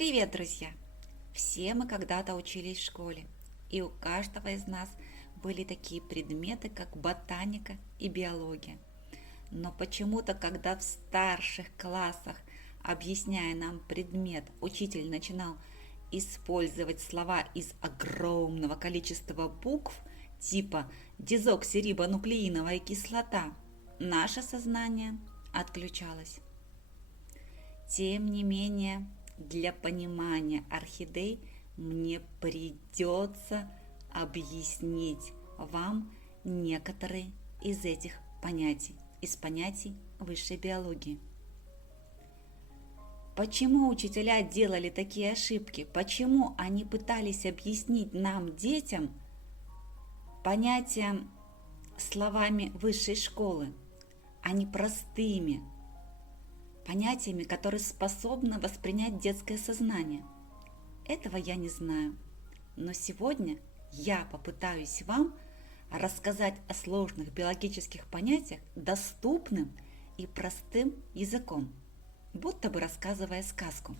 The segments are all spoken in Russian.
Привет, друзья! Все мы когда-то учились в школе, и у каждого из нас были такие предметы, как ботаника и биология. Но почему-то, когда в старших классах, объясняя нам предмет, учитель начинал использовать слова из огромного количества букв, типа дезоксирибонуклеиновая кислота, наше сознание отключалось. Тем не менее, для понимания орхидей мне придется объяснить вам некоторые из этих понятий, из понятий высшей биологии. Почему учителя делали такие ошибки? Почему они пытались объяснить нам, детям, понятия словами высшей школы, а не простыми понятиями, которые способны воспринять детское сознание? Этого я не знаю. Но сегодня я попытаюсь вам рассказать о сложных биологических понятиях доступным и простым языком, будто бы рассказывая сказку.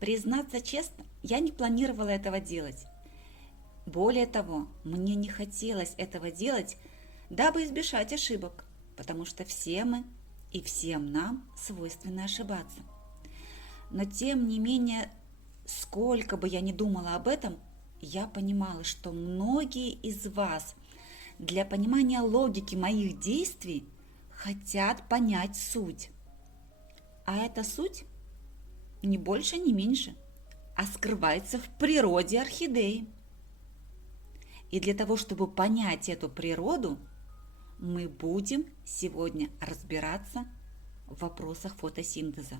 Признаться честно, я не планировала этого делать. Более того, мне не хотелось этого делать, дабы избежать ошибок, потому что все мы и всем нам свойственно ошибаться. Но тем не менее, сколько бы я ни думала об этом, я понимала, что многие из вас для понимания логики моих действий хотят понять суть. А эта суть ни больше, ни меньше, а скрывается в природе орхидеи. И для того, чтобы понять эту природу, мы будем сегодня разбираться в вопросах фотосинтеза.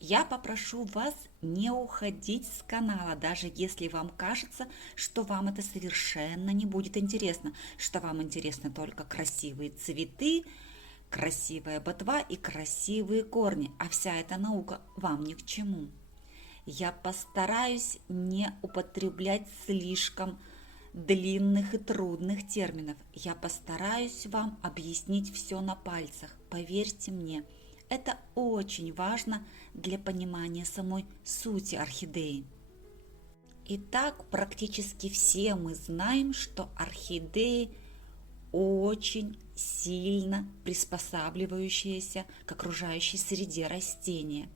Я попрошу вас не уходить с канала, даже если вам кажется, что вам это совершенно не будет интересно, что вам интересны только красивые цветы, красивая ботва и красивые корни, а вся эта наука вам ни к чему. Я постараюсь не употреблять слишком длинных и трудных терминов. Я постараюсь вам объяснить все на пальцах. Поверьте мне, это очень важно для понимания самой сути орхидеи. Итак, практически все мы знаем, что орхидеи очень сильно приспосабливающиеся к окружающей среде растения.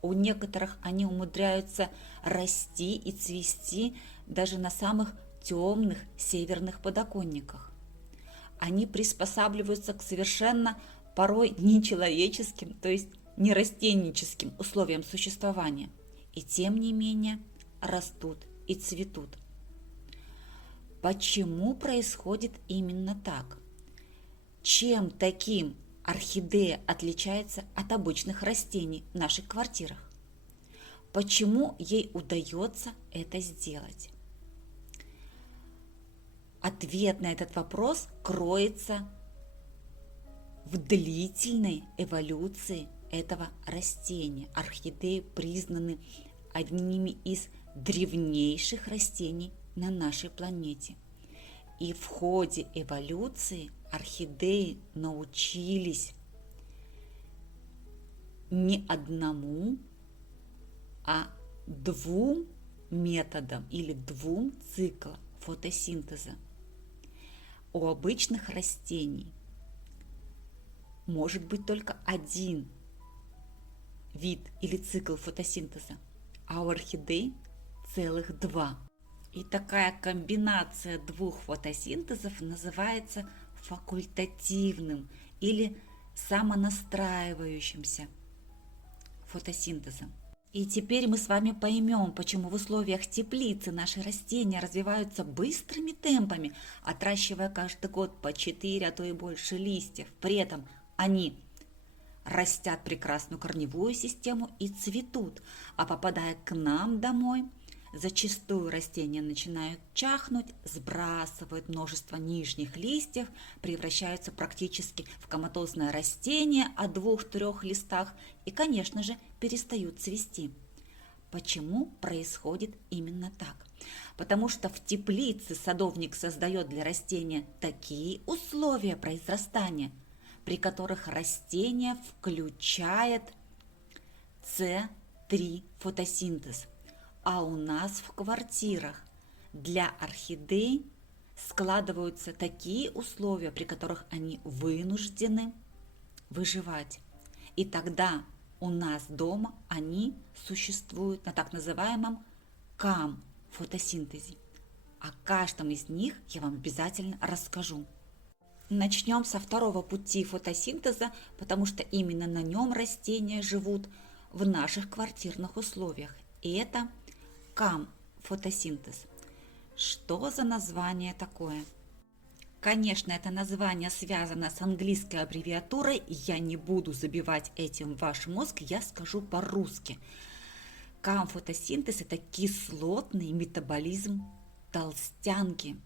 У некоторых они умудряются расти и цвести даже на самых темных северных подоконниках. Они приспосабливаются к совершенно порой нечеловеческим, то есть нерастенническим условиям существования. И тем не менее растут и цветут. Почему происходит именно так? Чем таким орхидея отличается от обычных растений в наших квартирах? Почему ей удается это сделать? Ответ на этот вопрос кроется в длительной эволюции этого растения. Орхидеи признаны одними из древнейших растений на нашей планете. И в ходе эволюции орхидеи научились не одному, а двум методам или двум циклам фотосинтеза. У обычных растений может быть только один вид или цикл фотосинтеза, а у орхидей целых два. И такая комбинация двух фотосинтезов называется факультативным или самонастраивающимся фотосинтезом. И теперь мы с вами поймем, почему в условиях теплицы наши растения развиваются быстрыми темпами, отращивая каждый год по 4, а то и больше листьев. При этом они растят прекрасную корневую систему и цветут, а попадая к нам домой, зачастую растения начинают чахнуть, сбрасывают множество нижних листьев, превращаются практически в коматозное растение о 2-3 листах и, конечно же, перестают цвести. Почему происходит именно так? Потому что в теплице садовник создает для растения такие условия произрастания, при которых растение включает С 3 фотосинтез, а у нас в квартирах для орхидей складываются такие условия, при которых они вынуждены выживать. И тогда у нас дома они существуют на так называемом КАМ-фотосинтезе. О каждом из них я вам обязательно расскажу. Начнем со второго пути фотосинтеза, потому что именно на нем растения живут в наших квартирных условиях. И это КАМ-фотосинтез. Что за название такое? Конечно, это название связано с английской аббревиатурой, я не буду забивать этим ваш мозг, я скажу по-русски. КАМ-фотосинтез – это кислотный метаболизм толстянки.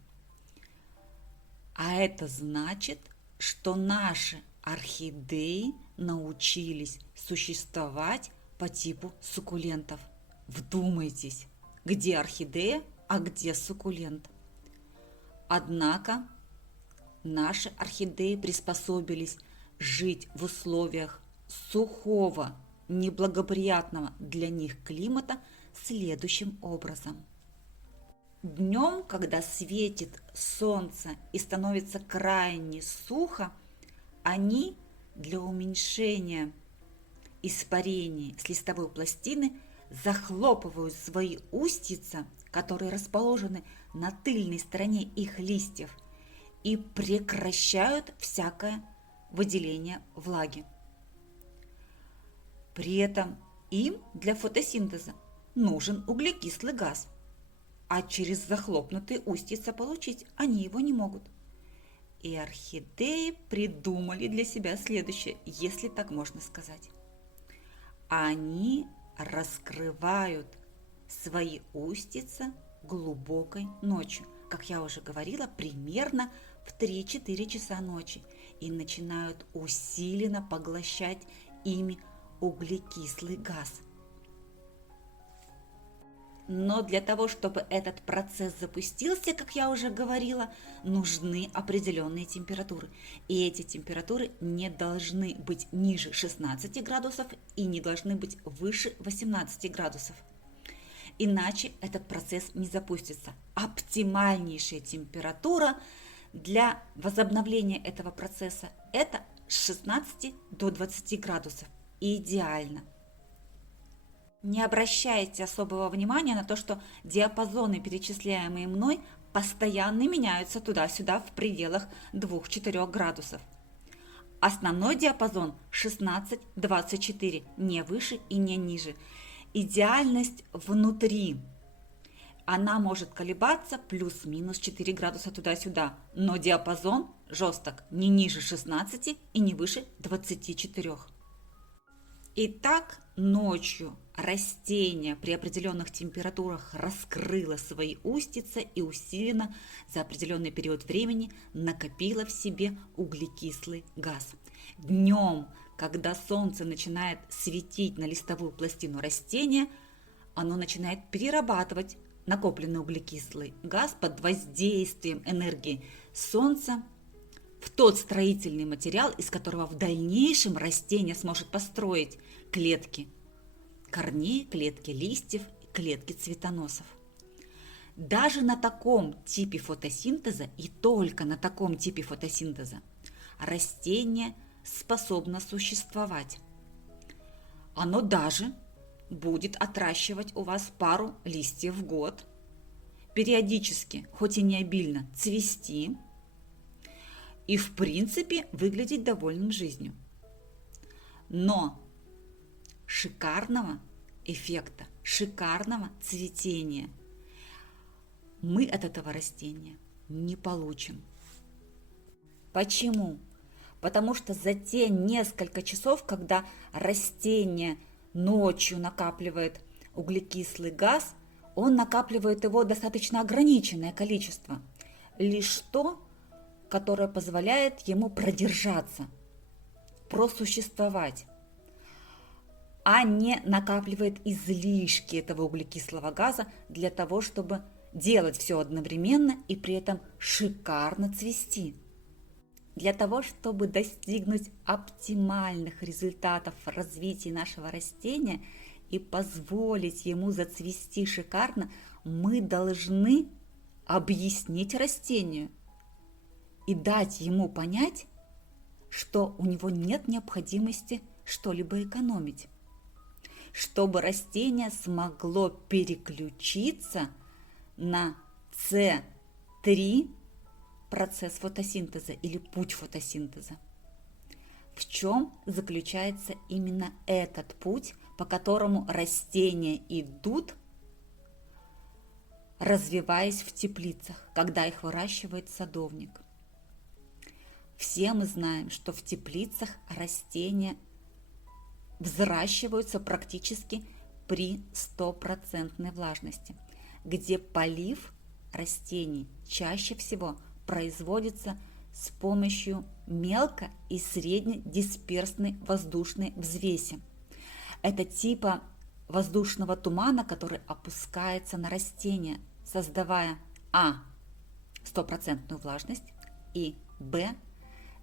А это значит, что наши орхидеи научились существовать по типу суккулентов. Вдумайтесь, где орхидея, а где суккулент. Однако наши орхидеи приспособились жить в условиях сухого, неблагоприятного для них климата следующим образом. Днем, когда светит солнце и становится крайне сухо, они для уменьшения испарений с листовой пластины захлопывают свои устьица, которые расположены на тыльной стороне их листьев, и прекращают всякое выделение влаги. При этом им для фотосинтеза нужен углекислый газ, а через захлопнутые устьица получить они его не могут. И орхидеи придумали для себя следующее, если так можно сказать. Они раскрывают свои устьица глубокой ночью, как я уже говорила, примерно в 3-4 часа ночи, и начинают усиленно поглощать ими углекислый газ. Но для того, чтобы этот процесс запустился, как я уже говорила, нужны определенные температуры. И эти температуры не должны быть ниже 16 градусов и не должны быть выше 18 градусов. Иначе этот процесс не запустится. Оптимальнейшая температура для возобновления этого процесса – это с 16 до 20 градусов. Идеально. Не обращайте особого внимания на то, что диапазоны, перечисляемые мной, постоянно меняются туда-сюда в пределах 2-4 градусов. Основной диапазон 16-24, не выше и не ниже. Идеальность внутри. Она может колебаться плюс-минус 4 градуса туда-сюда, но диапазон жесток, не ниже 16 и не выше 24. Итак, ночью растение при определенных температурах раскрыло свои устьица и усиленно за определенный период времени накопило в себе углекислый газ. Днем, когда солнце начинает светить на листовую пластину растения, оно начинает перерабатывать накопленный углекислый газ под воздействием энергии солнца в тот строительный материал, из которого в дальнейшем растение сможет построить клетки корней, клетки листьев, клетки цветоносов. Даже на таком типе фотосинтеза и только на таком типе фотосинтеза растение способно существовать. Оно даже будет отращивать у вас пару листьев в год, периодически, хоть и не обильно, цвести и в принципе выглядеть довольным жизнью. Но шикарного эффекта, шикарного цветения мы от этого растения не получим. Почему? Потому что за те несколько часов, когда растение ночью накапливает углекислый газ, он накапливает его достаточно ограниченное количество. Лишь то, которое позволяет ему продержаться, просуществовать, а не накапливает излишки этого углекислого газа для того, чтобы делать все одновременно и при этом шикарно цвести. Для того, чтобы достигнуть оптимальных результатов в развитии нашего растения, и позволить ему зацвести шикарно, мы должны объяснить растению и дать ему понять, что у него нет необходимости что-либо экономить, чтобы растение смогло переключиться на С3 процесс фотосинтеза или путь фотосинтеза. В чем заключается именно этот путь, по которому растения идут, развиваясь в теплицах, когда их выращивает садовник? Все мы знаем, что в теплицах растения взращиваются практически при 100% влажности, где полив растений чаще всего производится с помощью мелко- и среднедисперсной воздушной взвеси. Это типа воздушного тумана, который опускается на растение, создавая а. 100% влажность и б.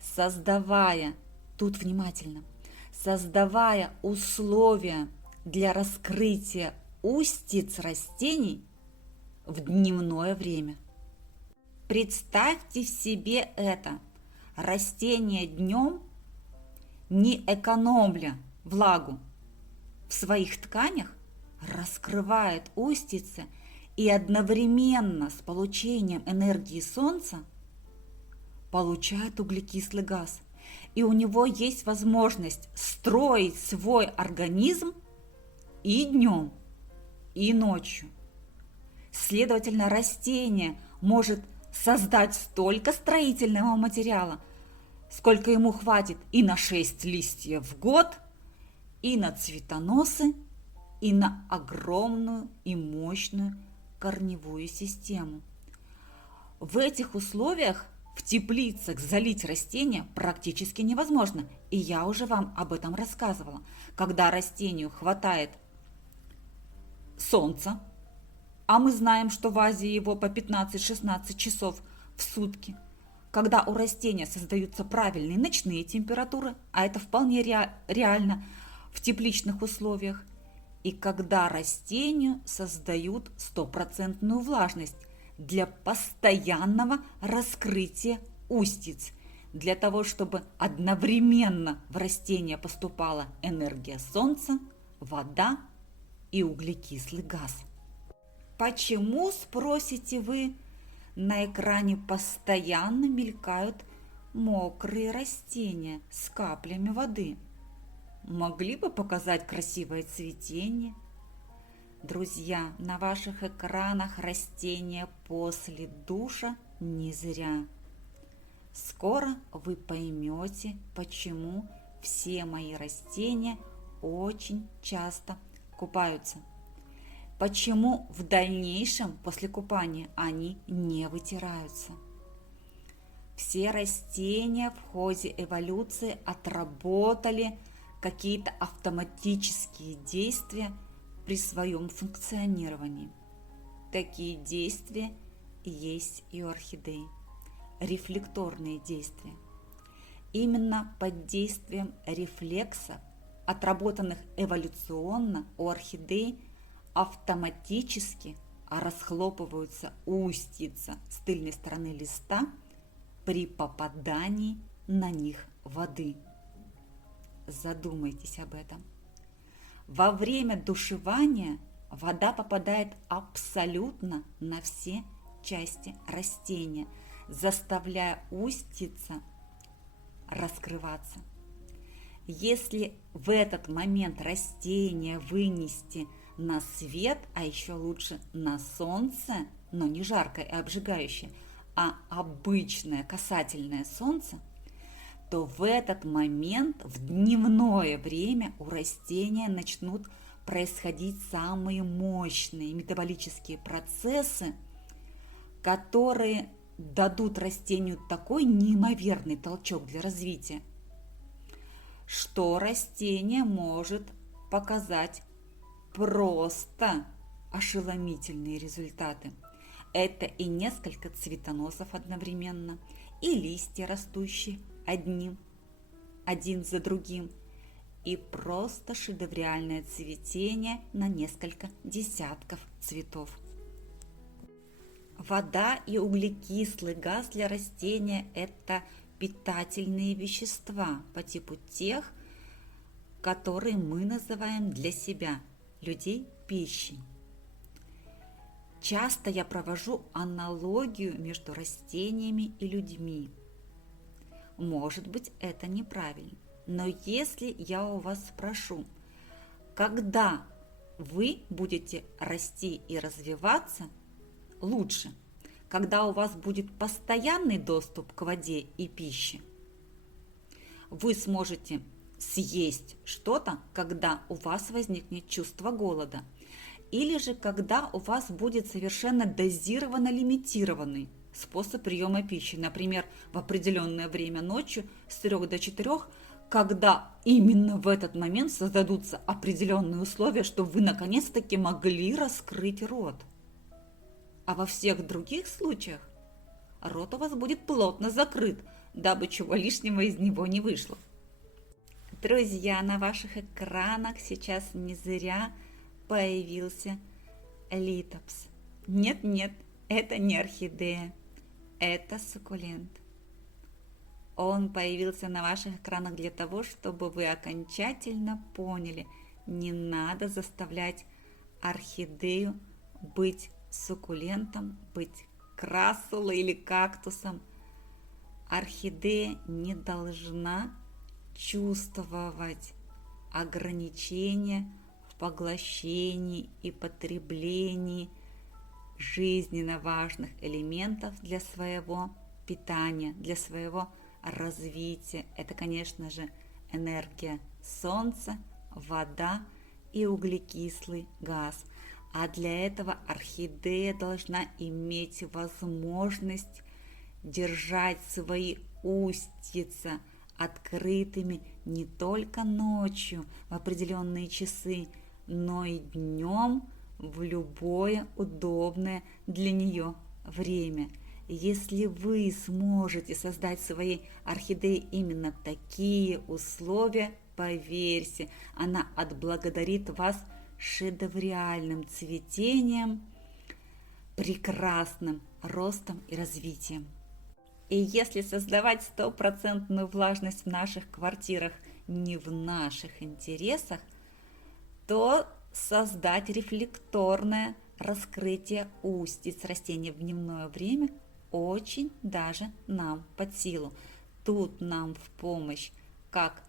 создавая, тут внимательно, создавая условия для раскрытия устиц растений в дневное время. Представьте себе это. Растение днем, не экономля влагу в своих тканях, раскрывает устицы и одновременно с получением энергии солнца получает углекислый газ. И у него есть возможность строить свой организм и днем, и ночью. Следовательно, растение может создать столько строительного материала, сколько ему хватит и на 6 листьев в год, и на цветоносы, и на огромную и мощную корневую систему. В этих условиях в теплицах залить растения практически невозможно, и я уже вам об этом рассказывала. Когда растению хватает солнца, а мы знаем, что в Азии его по 15-16 часов в сутки, когда у растения создаются правильные ночные температуры, а это вполне реально в тепличных условиях, и когда растению создают 100% влажность для постоянного раскрытия устиц, для того, чтобы одновременно в растение поступала энергия солнца, вода и углекислый газ. Почему, спросите вы, на экране постоянно мелькают мокрые растения с каплями воды? Могли бы показать красивое цветение? Друзья, на ваших экранах растения после душа не зря. Скоро вы поймете, почему все мои растения очень часто купаются. Почему в дальнейшем после купания они не вытираются. Все растения в ходе эволюции отработали какие-то автоматические действия при своем функционировании. Такие действия есть и у орхидей. Рефлекторные действия. Именно под действием рефлексов, отработанных эволюционно, у орхидей автоматически расхлопываются устьица с тыльной стороны листа при попадании на них воды. Задумайтесь об этом. Во время душевания вода попадает абсолютно на все части растения, заставляя устьица раскрываться. Если в этот момент растение вынести на свет, а еще лучше на солнце, но не жаркое и обжигающее, а обычное касательное солнце, то в этот момент, в дневное время, у растения начнут происходить самые мощные метаболические процессы, которые дадут растению такой неимоверный толчок для развития, что растение может показать просто ошеломительные результаты. Это и несколько цветоносов одновременно, и листья, растущие один за другим, и просто шедевральное цветение на несколько десятков цветов. Вода и углекислый газ для растения – это питательные вещества по типу тех, которые мы называем для себя, людей, пищей. Часто я провожу аналогию между растениями и людьми. Может быть, это неправильно, но если я у вас спрошу, когда вы будете расти и развиваться лучше, когда у вас будет постоянный доступ к воде и пище, вы сможете съесть что-то, когда у вас возникнет чувство голода, или же когда у вас будет совершенно дозированно лимитированный способ приема пищи, например, в определенное время ночью с 3 до 4, когда именно в этот момент создадутся определенные условия, чтобы вы наконец-таки могли раскрыть рот. А во всех других случаях рот у вас будет плотно закрыт, дабы чего лишнего из него не вышло. Друзья, на ваших экранах сейчас не зря появился литопс. Нет, это не орхидея, это суккулент. Он появился на ваших экранах для того, чтобы вы окончательно поняли, не надо заставлять орхидею быть суккулентом, быть крассулой или кактусом. Орхидея не должна чувствовать ограничения в поглощении и потреблении жизненно важных элементов для своего питания, для своего развития. Это, конечно же, энергия солнца, вода и углекислый газ. А для этого орхидея должна иметь возможность держать свои устьица открытыми не только ночью в определенные часы, но и днем в любое удобное для нее время. Если вы сможете создать своей орхидее именно такие условия, поверьте, она отблагодарит вас шедевральным цветением, прекрасным ростом и развитием. И если создавать стопроцентную влажность в наших квартирах не в наших интересах, то создать рефлекторное раскрытие устиц растений в дневное время очень даже нам под силу. Тут нам в помощь как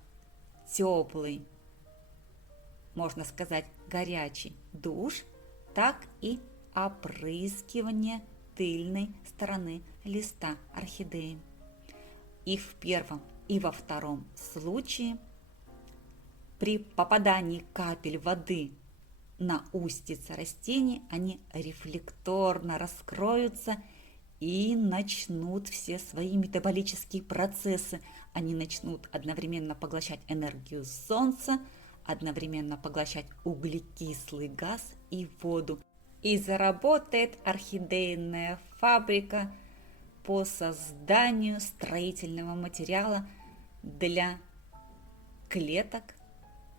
теплый, можно сказать, горячий душ, так и опрыскивание тыльной стороны листа орхидеи. И в первом, и во втором случае при попадании капель воды на устицы растений они рефлекторно раскроются и начнут все свои метаболические процессы. Они начнут одновременно поглощать энергию солнца, одновременно поглощать углекислый газ и воду. И заработает орхидейная фабрика по созданию строительного материала для клеток,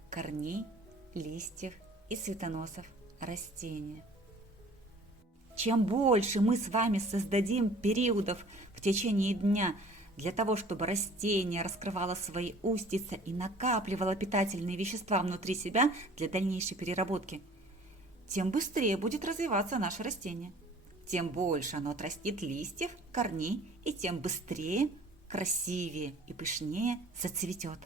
корней, листьев и цветоносов растения. Чем больше мы с вами создадим периодов в течение дня для того, чтобы растение раскрывало свои устицы и накапливало питательные вещества внутри себя для дальнейшей переработки, тем быстрее будет развиваться наше растение, тем больше оно отрастит листьев, корней, и тем быстрее, красивее и пышнее зацветет.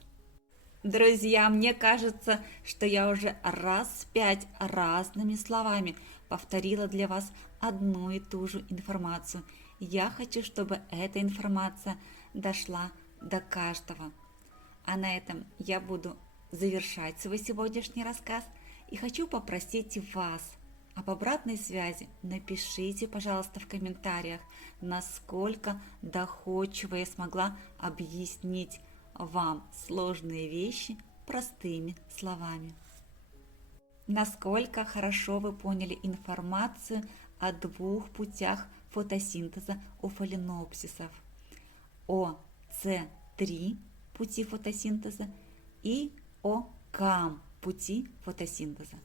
Друзья, мне кажется, что я уже раз 5 разными словами повторила для вас одну и ту же информацию. Я хочу, чтобы эта информация дошла до каждого. А на этом я буду завершать свой сегодняшний рассказ. И хочу попросить вас об обратной связи. Напишите, пожалуйста, в комментариях, насколько доходчиво я смогла объяснить вам сложные вещи простыми словами. Насколько хорошо вы поняли информацию о 2 путях фотосинтеза у фаленопсисов. О С3 пути фотосинтеза и о векам пути фотосинтеза.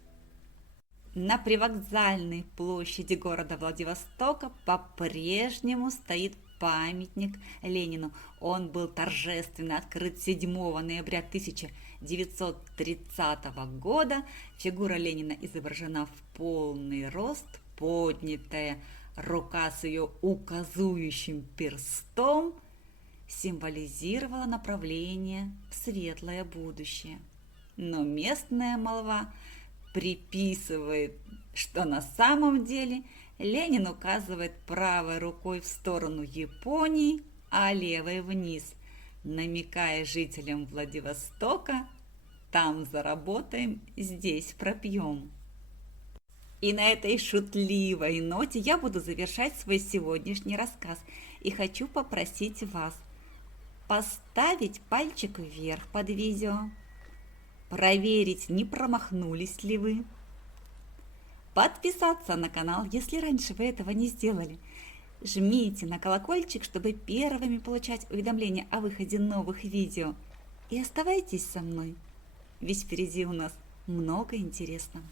На привокзальной площади города Владивостока по-прежнему стоит памятник Ленину. Он был торжественно открыт 7 ноября 1930 года. Фигура Ленина изображена в полный рост, поднятая рука с ее указующим перстом символизировала направление в светлое будущее. Но местная молва приписывает, что на самом деле Ленин указывает правой рукой в сторону Японии, а левой вниз, намекая жителям Владивостока: там заработаем, здесь пропьем. И на этой шутливой ноте я буду завершать свой сегодняшний рассказ и хочу попросить вас поставить пальчик вверх под видео, проверить, не промахнулись ли вы, подписаться на канал, если раньше вы этого не сделали. Жмите на колокольчик, чтобы первыми получать уведомления о выходе новых видео. И оставайтесь со мной, ведь впереди у нас много интересного.